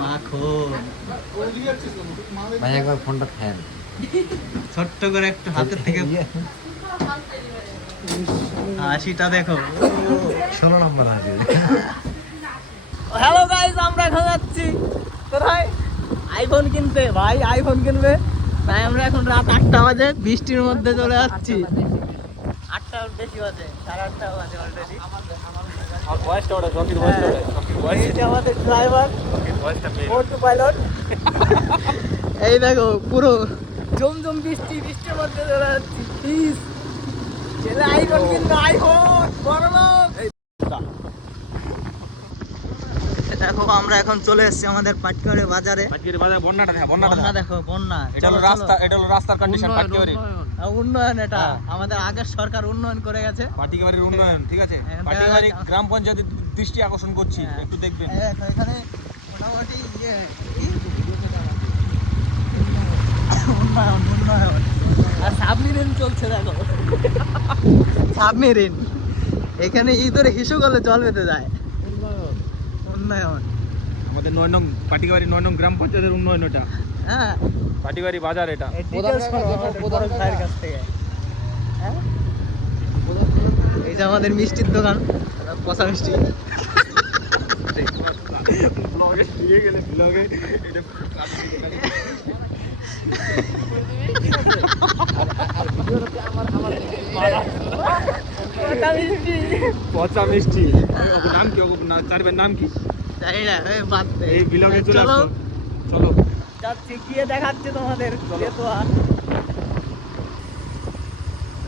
মাখন ভাই একবার ফোনটা ফেল ছোট্ট করে একটু হাতের থেকে হাসিটা দেখো 16 নম্বর আছে। হ্যালো গাইস, আমরা এখন যাচ্ছি কোথায়? আইফোন কিনতে। ভাই আইফোন কিনবে তাই আমরা এখন রাত 8টা বাজে বৃষ্টির মধ্যে চলে যাচ্ছি। 8টা বেশি বাজে, 8:30 বাজে অলরেডি। আমাদের ড্রাইভার অটো পাইলট। এই দেখো পুরো জমজম বৃষ্টির মধ্যে চলে যাচ্ছি। প্লিজ ছেলে আইফোন কিনবে, আইফোন বড় লোক। দেখো আমরা এখন চলে এসেছি আমাদের পাটকিবাড়ি বাজারে। পাটকিবাড়ি বাজারে বন্যা দেখো, বন্যা। এটা হলো রাস্তার কন্ডিশন পাটকিবাড়ি। উন্নয়ন এটা আমাদের আগের সরকার উন্নয়ন করে গেছে। পাটকিবাড়ির উন্নয়ন, ঠিক আছে। পাটকিবাড়ি গ্রাম পঞ্চায়েতের দৃষ্টি আকর্ষণ করছি, একটু দেখবেন। এখানে মোটামুটি উন্নয়ন আর সাবমেরিন চলছে দেখো। সাবমেরিন এখানে ইঁদুরে হিসু করলে জল পেতে যায়। উন্নয়ন আমাদের 9 নং পাটকিবাড়ি 9 নং গ্রাম পঞ্চায়েতের উন্নয়ন এটা। হ্যাঁ, পাটকিবাড়ি বাজার এটা। ভাইয়ের কাছ থেকে। হ্যাঁ, এই যে আমাদের মিষ্টির দোকান, পচা মিষ্টি। ব্লগে দিয়ে গেলে ব্লগে এটা পচা মিষ্টি। নাম কি? চারবের নাম কি জানি না, বাদ দে। এই ব্লগে চলে চলো আসো। চলো যাচ্ছি, গিয়ে দেখাচ্ছে তোমাদের।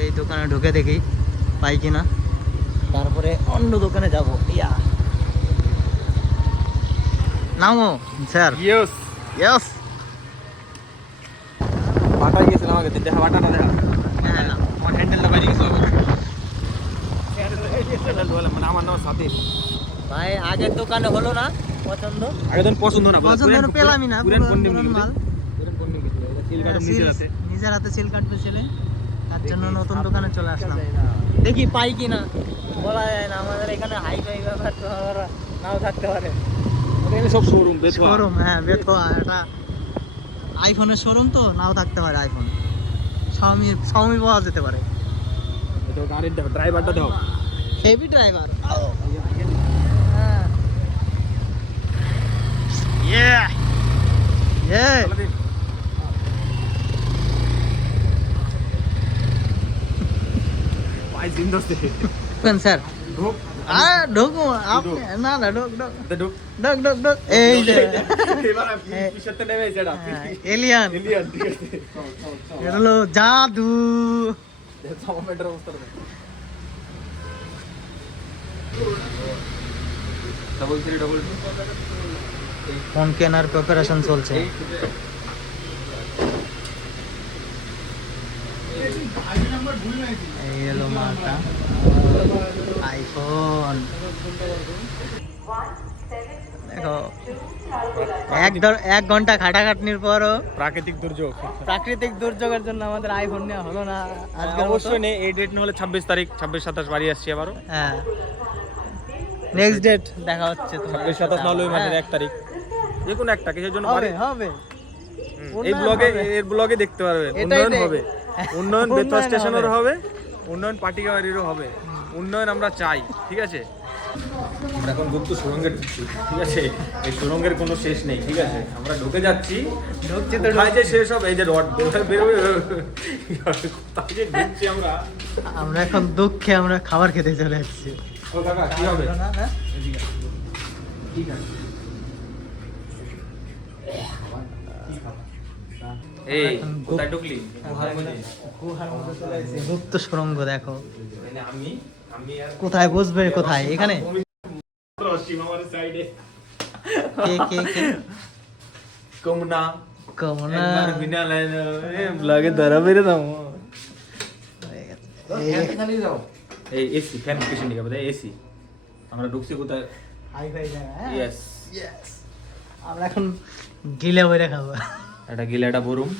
এই দোকানে ঢুকে দেখি পাই কিনা, তারপরে অন্য দোকানে যাব। ইয়া নামো স্যার। Yes yes. বাটা গিয়েছিলাম আগে, দেখা বাটাটা দেখা। হ্যাঁ না, আমার হ্যান্ডেলটা বাইরে গেছিল। মানে আমার নাম সাথে। ভাই আগের দোকানে হলো না পছন্দ। আগে তো পছন্দ না, পছন্দ পেলামই না। পুরান পণ্য মাল নিজের হাতে সিল কাটবে ছেলে, তার জন্য নতুন দোকানে চলে আসলাম। দেখি পাই কিনা, বলা যায় না। আমাদের এখানে হাই ফাই ব্যাপার তো নাও থাকতে পারে। সব শোরুম বেতোয়া। শোরুম, হ্যাঁ বেতোয়া। এটা আইফোনের শোরুম তো, নাও থাকতে পারে আইফোন। শাওমি পাওয়া যেতে পারে। এটা গাড়ির ড্রাইভারটা দাও। Heavy driver. ভাই জিন্দাস্তে স্যার ঢোক। ঢুকু আপনি না না, ঢুক ঢুক ঢোক ঢুক ঢুক ঢুক। এই যে এবার পিছতে নেমে এসেটা এলিয়ান, এলিয়ান, ঠিক আছে। এটা হলো জাদু। সামামেন্টের অবস্থা ডাবল 3 ডাবল 2 ফোন কেনার প্রিপারেশন চলছে। এই হলো মালটা, আইফোন। দেখো 1 ঘন্টা খাটাখাটনির পরও প্রাকৃতিক দুর্যোগের জন্য আমাদের আইফোন নেওয়া হলো না আজকে। অবশ্যই নেই, এই ডেট নিয়ে হলে 26 তারিখ, 26 27 বাড়ি আসছি আবারও। হ্যাঁ, নেক্সট ডেট দেখা হচ্ছে তোমার। 26 27 না হলে ওই মাসের 1 তারিখ, যে কোনো একটা কিসের জন্য হবে হবে। এই ব্লগে দেখতে পারবেন। উন্নয়ন হবে, উন্নয়ন বেতোয়া স্টেশনের হবে, উন্নয়ন পাটকিবাড়িরও হবে। উন্নয়ন আমরা চাই, ঠিক আছে। আমরা এখন গুপ্ত সুড়ঙ্গে ঢুকছি, ঠিক আছে। এই সুড়ঙ্গের কোনো শেষ নেই, ঠিক আছে। আমরা ঢুকে যাচ্ছি, ঢুকছি তো কোথায় যে শেষ হবে, এই যে রড বেরোবে, কোথায় যে ঢুকছি আমরা। আমরা এখন দুঃখে আমরা খাবার খেতে চলে এসেছি। ও কাকা কি হবে? এই কোথায় ঢুকলি? গুপ্ত সুড়ঙ্গ দেখো। মানে আমি আর কোথায় বসবে, কোথায়? এখানে আমার সাইডে কে কে কে? কমনা কমনা একবার বিনা লাইন ব্লগে ধরা বেরে দাও। এই এসি ফ্যান কিছু নেই, বলে এসি। আমরা ঢুকছি কোথায়? হাই ফাই জায়গা। Yes yes. আমরা এখন গিলে বইরে খাবো। এটা গিলে এটা বরুম,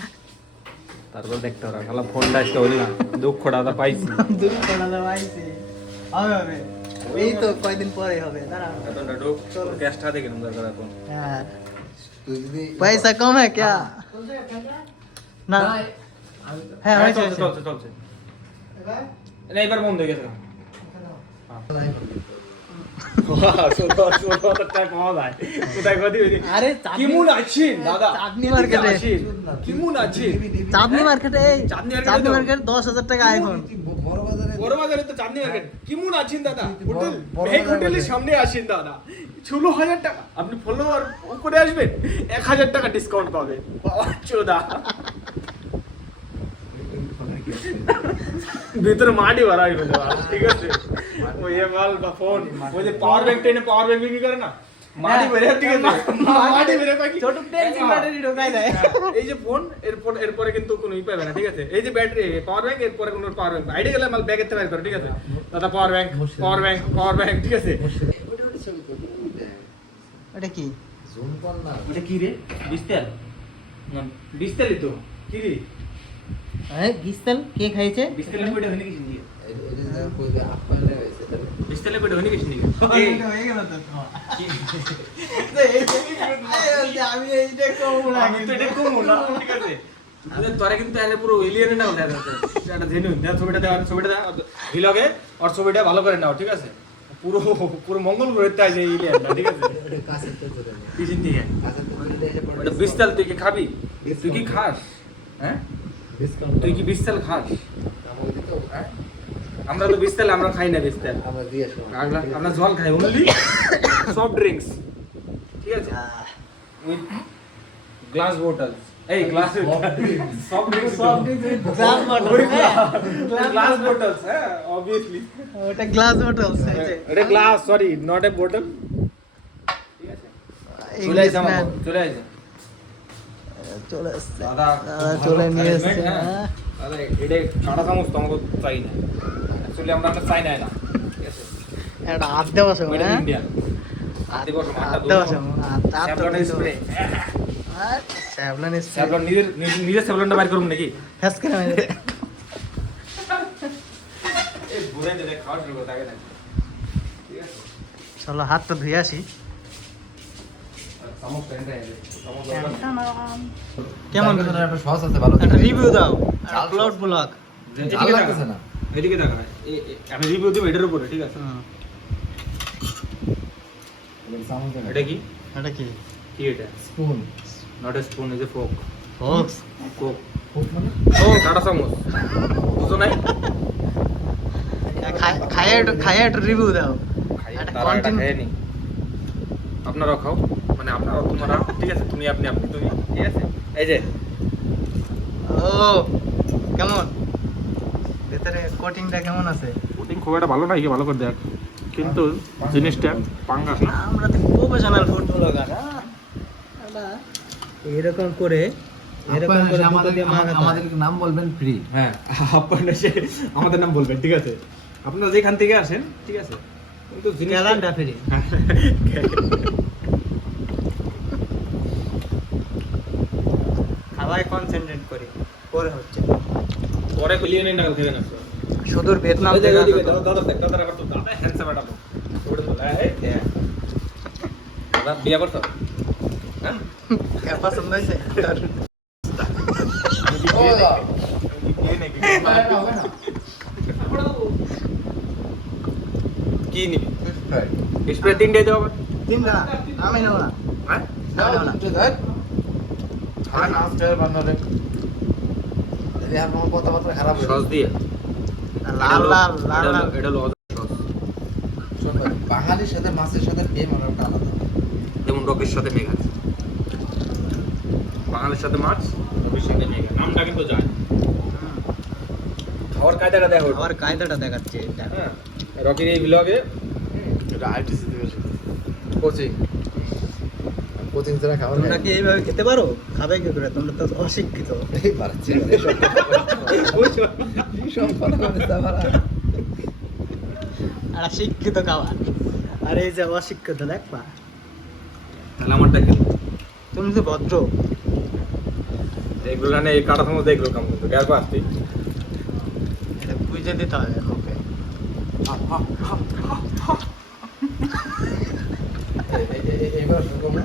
তারপর দেখতে পারা শালা ফোনটা আজকে হইল না, দুঃখটা পাইছি। দুঃখ না পাইছি। হবে হবে। এই তো কয়দিন পরে হবে দাঁড়া বেতনটা ঢোক ক্যাশটা দেখে নেব দরকার এখন হ্যাঁ তুই যদি पैसा कम है क्या না হ্যাঁ হয়েছে চলছে হয়েছে। চলছে চলছে না এবার বন্ধ হয়ে গেছে আরে কেমন আছেন দাদা চাঁদনি মার্কেটে কেমন আছেন চাঁদনি মার্কেটে এই চাঁদনি মার্কেটে চাঁদনি তো? মার্কেট 10,000 টাকা আইফোন বড় বাজারে বড় বাজারে তো চাঁদনি মার্কেট কেমন আছেন দাদা হোটেল বড় এই বাজারে হোটেলের বসে। সামনে আসেন দাদা 16,000 টাকা আপনি ফলোয়ার উপরে আসবেন 1,000 টাকা ডিসকাউন্ট পাবেন বাবা চোদা ভিতরে মাটি ভরাই হলো ঠিক আছে ওই মাল বা ফোন ওই যে পাওয়ার ব্যাংক টেনে পাওয়ার ব্যাংক বিক্রি করে না মাটি ভরে ঠিক আছে মাটি ভরে পাকি ছোট টেনসি ব্যাটারি ঢোকাই দেয় এই যে ফোন এরপরে কিন্তু কোনো ই পাবে না ঠিক আছে এই যে ব্যাটারি পাওয়ার ব্যাংক এরপরে কোনো পাওয়ার ব্যাংক আইডি গেলে মাল ব্যাগের থেকে বের করে ঠিক আছে দাদা পাওয়ার ব্যাংক ঠিক আছে এটা কি জুম কর না এটা কি রে বিস্তার না বিস্তারই তো কি রে হ্যাঁ গিস্তল কে খাইছে বিস্তারের কইটা হইনি কিছু নিয়ে এটা কই দে আপনারে হইছে তাহলে বিস্তারের কইটা হইনি কিছু নিয়ে আমি এইটা কম আমি তো এটা কম না ঠিক আছে তোরা কিন্তু এর পুরো এলিয়েন না ওটা এটা জেনুইন না ছবিটা দাও ভিলগে আর ছবিটা ভালো করে নাও ঠিক আছে পুরো মঙ্গল গ্রহেতে আছে এলিয়েন না ঠিক আছে এটা কাছে তো ধরে কি চিন্তি হ্যাঁ কাছে তো ধরে এসে পড়ে ওটা বিস্তাল তুই কি খাবি তুই কি খাস হ্যাঁ ডিসকাউন্ট তুই কি বিস্তাল খাস আমাকে দিতে হবে হ্যাঁ আমরা তো বিস্তাল আমরা খাই না বিস্তাল আমরা দিয়ে আসো আমরা জল খাই অনলি সফট ড্রিঙ্কস ঠিক আছে উইথ গ্লাস বোতল এই glass soft drinks glass bottle glass bottles হ্যাঁ obviously ওটা গ্লাস বটল এটা গ্লাস সরি নট এ বোতল ঠিক আছে চলে আইছে আমার চলে আইছে চলে আসছে দাদা চলে নিয়ে এসছে হ্যাঁ। হ্যাঁ। আরে এটা কাটা চামচ তো আমাকে চাই না অ্যাকচুয়ালি আমরা চাই না ঠিক আছে একটা হাত দেওয়া সব ওইটা হ্যাঁ ইন্ডিয়ান হাতে বসে মাথা হাত দেওয়া সব হাত Savlon spray Savlon spray Savlon নিজের স্যাভলনটা বাইর করুন নাকি ফেস করে মেরে এই বুঝাই দে খাওয়া শুরু করতে আগে না ঠিক আছে চলো হাত তো ধুয়ে আসি চামচ টেনটা এনে চামচ কেমন একটা সস আছে ভালো একটা রিভিউ দাও আপলোড ব্লগ ভালো লাগতেছে না এদিকে দেখা আমি রিভিউ দেব এটার উপরে ঠিক আছে এটা কি এটা কি কি এটা spoon not a spoon is a folk folks Coke foot মানে ও কাটা চামচ বুঝো নাই খাইয়ে একটু রিভিউ দাও একটা তারা এটা content- খায়নি আপনারা খাও মানে আপনারা তোমরা ঠিক আছে তুমি আপনি তুমি ঠিক আছে এই যে ও কেমন ভেতরে কোটিংটা কেমন আছে কোটিং খুব একটা ভালো না কি ভালো করে দেখ কিন্তু জিনিসটা পাঙ্গাস না আমরা তো প্রফেশনাল ফুড ব্লগার এরকম করে আমাদের নাম বলবেন ফ্রি হ্যাঁ আপনারা আমাদের নাম বলবেন ঠিক আছে আপনারা যেখান থেকে আসেন ঠিক আছে কিন্তু ক্যালেন্ডার ফ্রি খাবারে কনসেন্ট্রেট করি পরে হচ্ছে পরে খুলিয়ে নিন না খেয়ে না সুদূর ভিয়েতনাম ওই থেকে জায়গায় দিকে দাদা দাদা আবার তো দাদা হ্যান্ডসাম এটা তো ওটা তো এই দাদা বিয়া করছো হ্যাঁ क्या पसंद है কি নিবি স্প্রে 3 ডে দেবো तीन का আমি নেব না হ্যাঁ কথাবার্তা খারাপ সস দিয়ে লাল লাল লাল লাল এটা হলো সস বাঙালির সাথে মাছের সাথে প্রেম অনেকটা আলাদা যেমন রকির সাথে মেঘা বাঙালির সাথে মাছ রকির সাথে মেঘা নামটা কিন্তু যায় খাওয়ার কায়দাটা দেখো আমার কায়দাটা দেখাচ্ছে এটা হ্যাঁ রকির এই ব্লগে এটা আইটিসি দিবস কোচিং কোচিং ছাড়া খাবার তোমরা কি এইভাবে খেতে পারো খাবে কি করে তোমরা তো অশিক্ষিত এই পারছি আর শিক্ষিত খাবার আর এই যে অশিক্ষিত দেখবা তাহলে আমারটা কি তুমি তো ভদ্র এগুলো না এই কাটা সময় দেখলো কাম করতে আর পারতি এটা বুঝে দিতে হবে ওকে এবার শুরু করবো।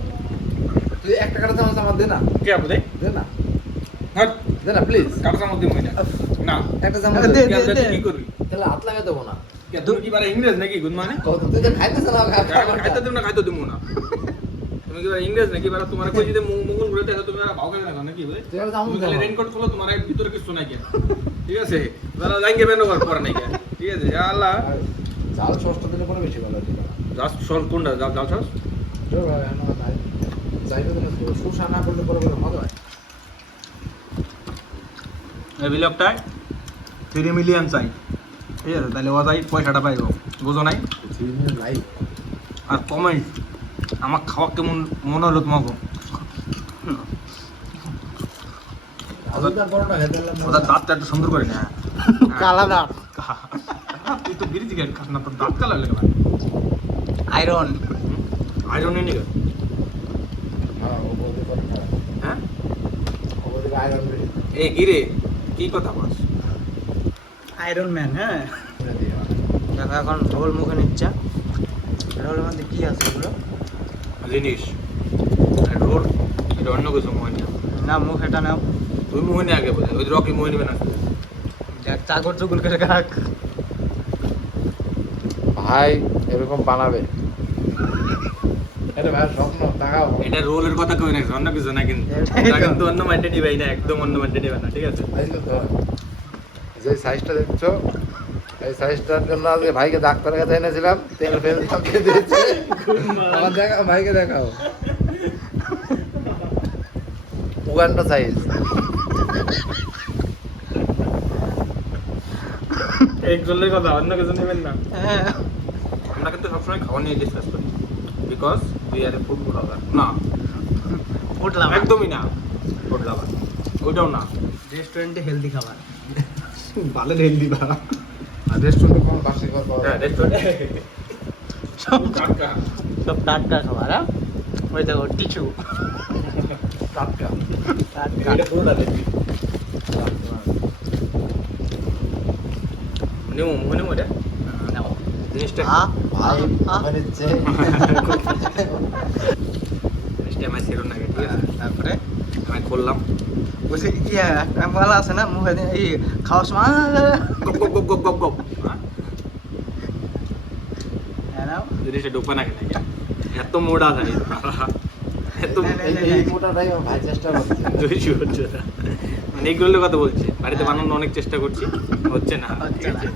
তুই একটা কাটা চামচ আমার দে না, কে আপু দে দে না, হট দে না প্লিজ। কাটা চামচ দিই না না একটা চামচ দে, দে। কে আপু, দে। কি করবি তাহলে হাত লাগাই দেবো না। কে তুমি কি পারে ইংরেজ নাকি গুড মানে কত তুই তো খাইতেছ না খাইতে দেব না খাইতে দেব না তুমি কি পারে ইংরেজ নাকি পারে তোমার কই যদি মঙ্গল ঘুরে দেখো তুমি আর ভাও খাবে না নাকি বলে তুই একটা চামচ তুমি দে খালি রেনকোট খোলো তোমার এর ভিতরে কিছু নাই কেন ঠিক আছে যারা যাইঙ্গে বেন ওভার পরে নাই কেন ঠিক আছে ইয়া আল্লাহ জাল সসটা দিলে পরে বেশি ভালো দিবা। জাস সল কোনটা জাল সস জোর ভাই না তাই যাইবে না সুসা না করলে পরে বলে মজা হয়। এই ব্লগটায় 3 মিলিয়ন চাই ঠিক আছে তাহলে ও যাই পয়সাটা পাইব বুঝো নাই লাইভ আর কমেন্ট আমার খাওয়া কেমন মনে হলো তোমাকে আলুদার পরোটা খেতে ওদের দাঁতটা একটু সুন্দর করে না কালা দাঁত, তুই তো বিড়ি সিগারেট খাস না তোর দাঁত কালা লাগে আয়রন। আইরন এনে হ্যাঁ ও বলতে পরোটা হ্যাঁ ও বলতে আয়রন বেশি এই গিরে কি কথা বস আয়রন ম্যান। হ্যাঁ, করে দিও। দেখো এখন রোল মুখে নিচ্ছে। রোলের মধ্যে কি আছে এগুলো? জিনিস রোড এটা অন্য কিছু মোহিনী না, মুখ এটা নাও। তুই মোহিনী আগে বলে ওই রকি মোহিনী বানা দেখ চাকর চুকুল করে খাক। ভাই এরকম বানাবে। আরে ভাই স্বপ্ন তাকাও। এটা রোলের কথা কই না অন্য কিছু না কিন্তু এটাই তো। এটা কিন্তু অন্য মাইন্ডে নিবাই না একদম অন্য মাইন্ডে নিবে না ঠিক আছে এই তো ধর। যে সাইজটা দেখছো এই সাইজটার জন্য আজকে ভাইকে ডাক্তারের কাছে এনেছিলাম, তেল ফেল সব দিয়ে দিয়েছে। আমার দেখাও, ভাইকে দেখাও। Uganda size. এক জলের কথা অন্য কিছু নেবেন না হ্যাঁ, আমরা কিন্তু সবসময় খাওয়া নিয়ে ডিসকাস করি because we are A food blogger না উঠলাম একদমই না ফুড ব্লগার ওইটাও না রেস্টুরেন্টে হেলদি খাবার। ভালো রেল দিবা আর রেস্টুরেন্টে কোন বাসি ঘর পাওয়া হ্যাঁ যায়? রেস্টুরেন্টে সব টাটকা সব টাটকা খাবার। হ্যাঁ, ওই দেখো টিচু টাটকা। টাটকা। এটা পুরোটা দেখবি নিমু মনে মনে নাও। জিনিসটা ভাই আহ। ওখানে নিচ্ছে। জিনিসটা আমার ছিল না ঠিক আছে তারপরে আমি করলাম বলছি ইয়ে একটা বলা আছে না মুখে দিয়ে, এই খাওয়ার সময় গপ গপ গপ গপ গপ গপ হ্যাঁ, নাও। জিনিসটা ঢুকবে না কেন এত মোটা থাকে এত এই মোটাটাই আমার ভাই চেষ্টা করছে। বেশি হচ্ছে না মানে এইগুলোর কথা বলছি বাড়িতে বানানোর অনেক চেষ্টা করছি হচ্ছে না হচ্ছে ঠিক না। আছে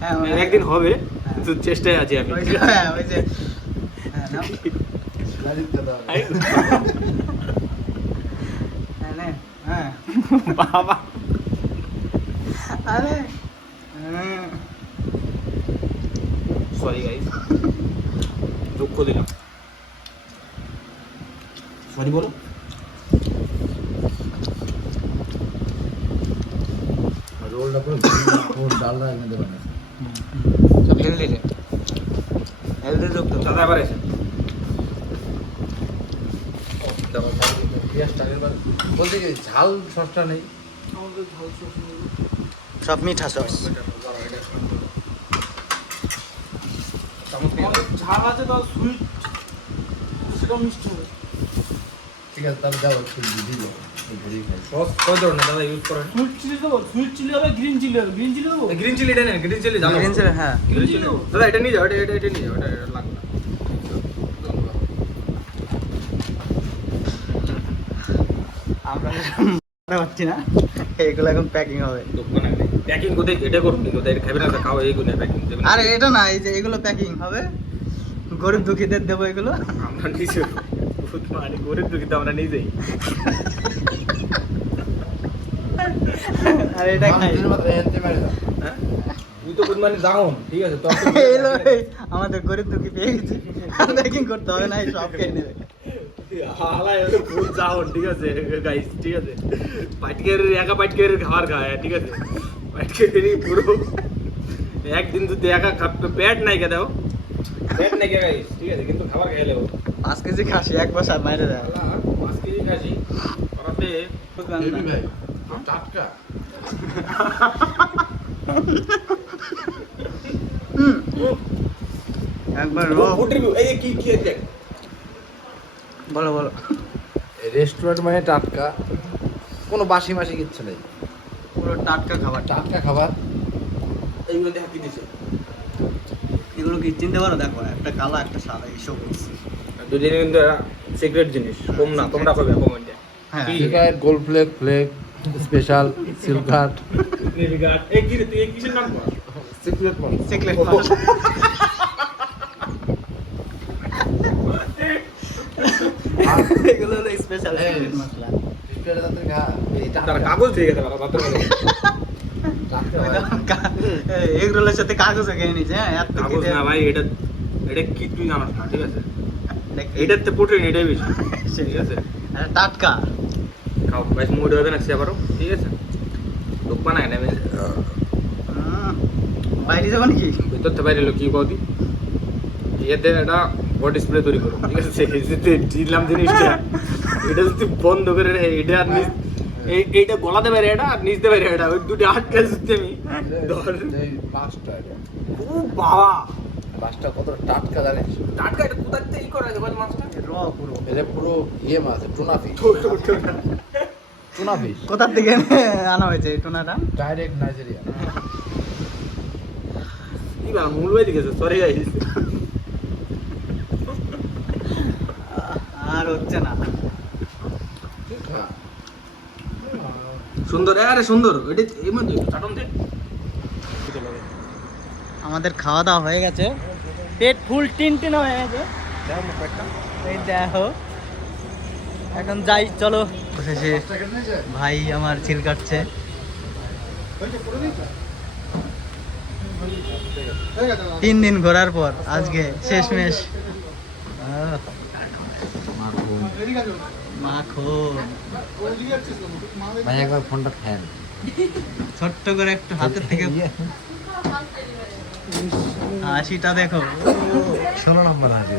হ্যাঁ, ওই- একদিন হবে কিন্তু চেষ্টায় আছি আমি ওই যে, হ্যাঁ, ওই যে, হ্যাঁ, নাও। লালিতটা দাও। হ্যাঁ, নে, হ্যাঁ। বাবা আরে, হ্যাঁ। সরি গাইস দুঃখ দিলাম সরি বলো আর রোলটা পুরো পুরো ডালটা এনে দেবে না। সব হেলদি রে, হেলদি যুক্ত। দাদা এবার এসে দেখো ভাই, পেঁয়াজটা একবার বলতে কি ঝাল সসটা নেই। সব মিঠা সস। চামচ নিয়ে যাও। ঝাল আছে তো সুইট সেটা মিষ্টি হবে। ঠিক আছে তাহলে দাও একটু দিয়ে দাও। ভেরি খাই। সস কয় ধরনের দাদা ইউজ করেন সুইট চিলি দেবো, সুইট চিলি হবে, গ্রিন চিলি হবে। গ্রিন চিলি দেবো, গ্রিন চিলিটা নেন গ্রিন চিলি জানো গ্রিন চিলি, হ্যাঁ। গ্রিন চিলি দাদা এটা নিয়ে যাও এটা নিয়ে যাও এটা লাগবে না আমরা বুঝতে পারছি না, এগুলো এখন প্যাকিং হবে। দোকানে প্যাকিং কোথায় এটা করুন কিন্তু এটা খাবে না তো খাও এইগুলো প্যাকিং দেবেন আরে এটা না, এই যে এগুলো প্যাকিং হবে, গরিব দুঃখীদের দেবো এগুলো। আমরা নিজে বহুত মানে গরিব দুঃখিত আমরা নিজেই আর এটা খাই। দিনের মাত্র এনতে পারে না। হ্যাঁ তুই তো মানে ডাউন ঠিক আছে তোর এলো এই, আমাদের গরিব দুঃখী পেয়ে গেছি, প্যাকিং করতে হবে না, এই সব খেয়ে নেবে। হালা এত ফুল ডাউন ঠিক আছে গাইস ঠিক আছে পাটকের একা পাটকের খাবার খায় ঠিক আছে পাটকের পুরো একদিন তুই একা পেট নাই কে দাও পেট নাই কে গাইস ঠিক আছে কিন্তু খাবার খেলে 5 কেজি খাসি এক বছর বাইরে দেয়। 5 কেজি খাসি ওরাতে হেভি ভাই। টাটকা। হুম, একবার ফুড রিভিউ এই কি কি দেখ বলো বলো। রেস্টুরেন্ট মানে টাটকা, কোনো বাসি মাসি কিচ্ছু নেই, পুরো টাটকা খাবার। টাটকা খাবার। এইগুলো দেখা কি দিছে এগুলো কি চিনতে পারো? দেখো একটা কালো একটা সাদা, এই সবুজ। দুদিনে কিন্তু সিক্রেট জিনিস কম না, তোমরা কবে কমেন্টে হ্যাঁ কি? সিগারেট, গোল্ড ফ্লেক, ফ্লেক স্পেশাল, সিলকাট, নেভিগার্ড এই কি রে তুই এই কিসের নাম কর? সিক্রেট মশলা। সিক্রেট এগুলো হলো স্পেশাল সিক্রেট মশলা। সিক্রেটের সাথে খা, এই তার টাটকা, কাগজ দিয়ে গেছে বাবা তার টাটকা ওই ভাই। দেখো, এগুলোর সাথে কাগজও খেয়ে নিচ্ছে। হ্যাঁ এত কাগজ খেতে- না ভাই, এটা এটা কি তুই জানাস না, ঠিক আছে? দেখ- এটাতে প্রোটিন এটাই বেশি, ঠিক আছে? এটা টাটকা। খাও ভাই, মুড হবে না সে পারো, ঠিক আছে? দোকান না নেমে বাইরে যাবো নাকি? ভিতর থেকে বাইরে এলো কি কদি এতে একটা বডি স্প্রে তৈরি করো, ঠিক আছে? এতে দিলাম জিনিসটা, এটা যদি বন্ধ করে রে, এটা আর নিচ এইটা গলাতে বাইরে এটা আর নিচতে বাইরে এটা, ওই দুটো আটকে দিচ্ছি আমি। ধর এই মাছটা এটা, খুব বাবা মাছটা কত টাটকা জানিস? টাটকা, এটা কোথা থেকে ই করা আছে বল মাছটা? র পুরো। এটা পুরো ইয়ে মাছ, টুনা ফিশ, টুনা ফিশ, কোথার থেকে আনা হয়েছে এই টোনাটা? Direct Nigeria. কি বাবা মূল হয়ে গেছে, সরি গাইস। আর হচ্ছে না। খা। সুন্দর, আরে সুন্দর, এটা এর মধ্যে চাটন দে। আমাদের খাওয়া দাওয়া হয়ে গেছে, পেট ফুল টিনটিন হয়ে গেছে। এই দেখো, এখন যাই, চলো। বসেছে ভাই আমার চিল কাটছে। 3 দিন ঘোরার পর আজকে শেষমেশ মাখন। ভাই একবার ফোনটা ফ্যান ছোট্ট করে একটু হাতের থেকে হাসিটা দেখো। 16 নম্বর আছে।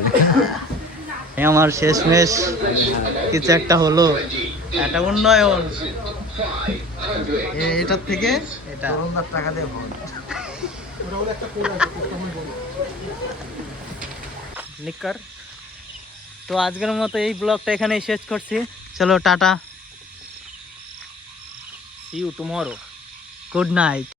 আমার শেষমেশ কিছু একটা হলো, একটা উন্নয়ন। এটার থেকে এটা টাকা দিয়ে ফোন। নিকার তো আজকের মতো এই ব্লগটা এখানেই শেষ করছি। চলো টাটা, see you tomorrow. Good night.